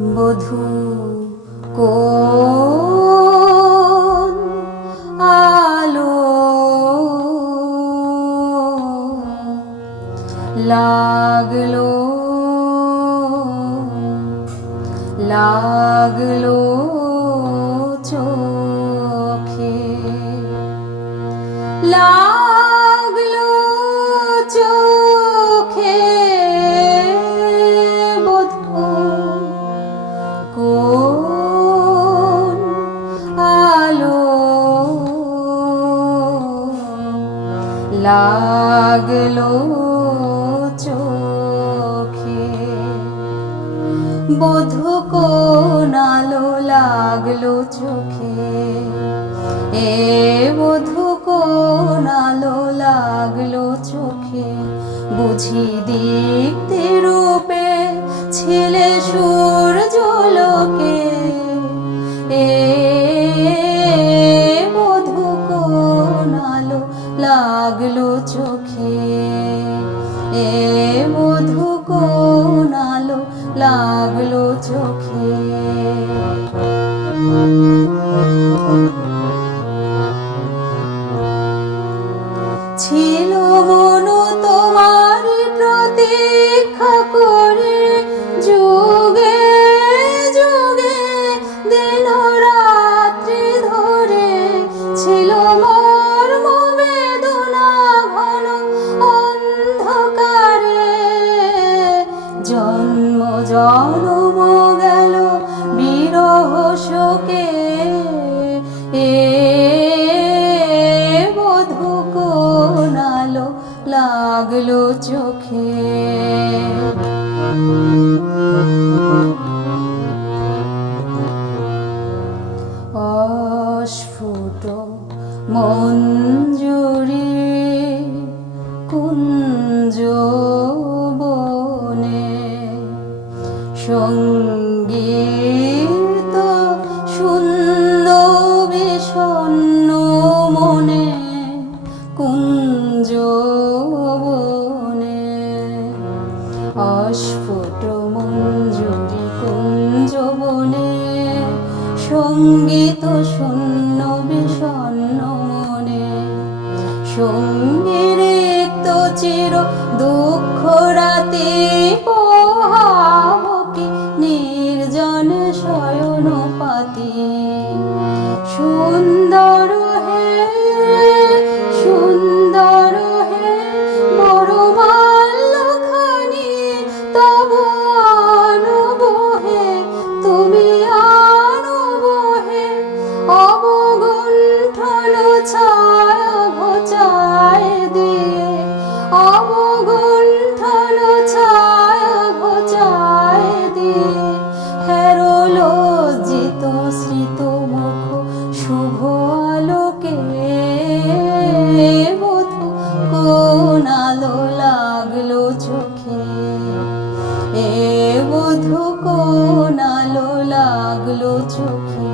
বধূ কোন আলো লাগলো লাগলো চোখে, লাগলো চোখে বধূ কোন আলো লাগলো চোখে, বধূ কোন আলো লাগলো চোখে, এ বধূ কোন আলো লাগলো চোখে, বুঝি দীপ্তি রূপে ছিলে সূর্যালোকে, এ বধূ কোন আলো লাগলো চোখে, এ বধূ কোন আলো লাগলো চোখে। ছিল মন তোমার প্রতীক্ষা করে, যুগে যুগে দিন রাত্রি ধরে, ছিল মর্ম বেদনা ঘন অন্ধকারে, জন্ম জন্ম গেল বিরহ শোকে, এ বধূ কোন আলো লাগলো চোখে। অস্ফুট মঞ্জুরি কুঞ্জ বনে, সঙ্গীত শূন্য বিষণ্ণ মনে কুঞ্জ বনে, অস্ফুট মঞ্জুরি কুঞ্জ বনে, সঙ্গীত শূন্য বিষণ্ণ মনে, সঙ্গীর তো চির দুঃখ রাতে পোহাবকি নির্জন শয়ন পাতি, সুন্দর হে সুন্দর হে বড় মাল্যখানি তব আনব হে, তুমি আনব হে অবগুণ্ঠন ছায়া ঘোচায় দিয়ে, অবগুণ্ঠন ছায়া ঘোচায় দিয়ে, হেরো লজ্জিত স্মৃত মুখ শুভ আলোকে, বধূ কোন আলো লাগলো চোখে, এ বধূ কোন আলো লাগলো চোখে,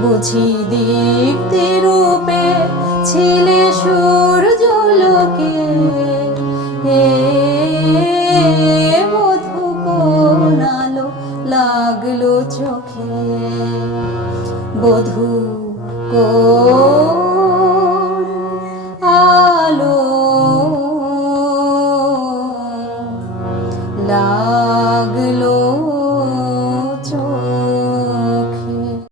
বুঝি দীপ্তি রূপে ছিলে সূর্যালোকে, হে বধূ কোন আলো লাগলো চোখে, বধূ কোন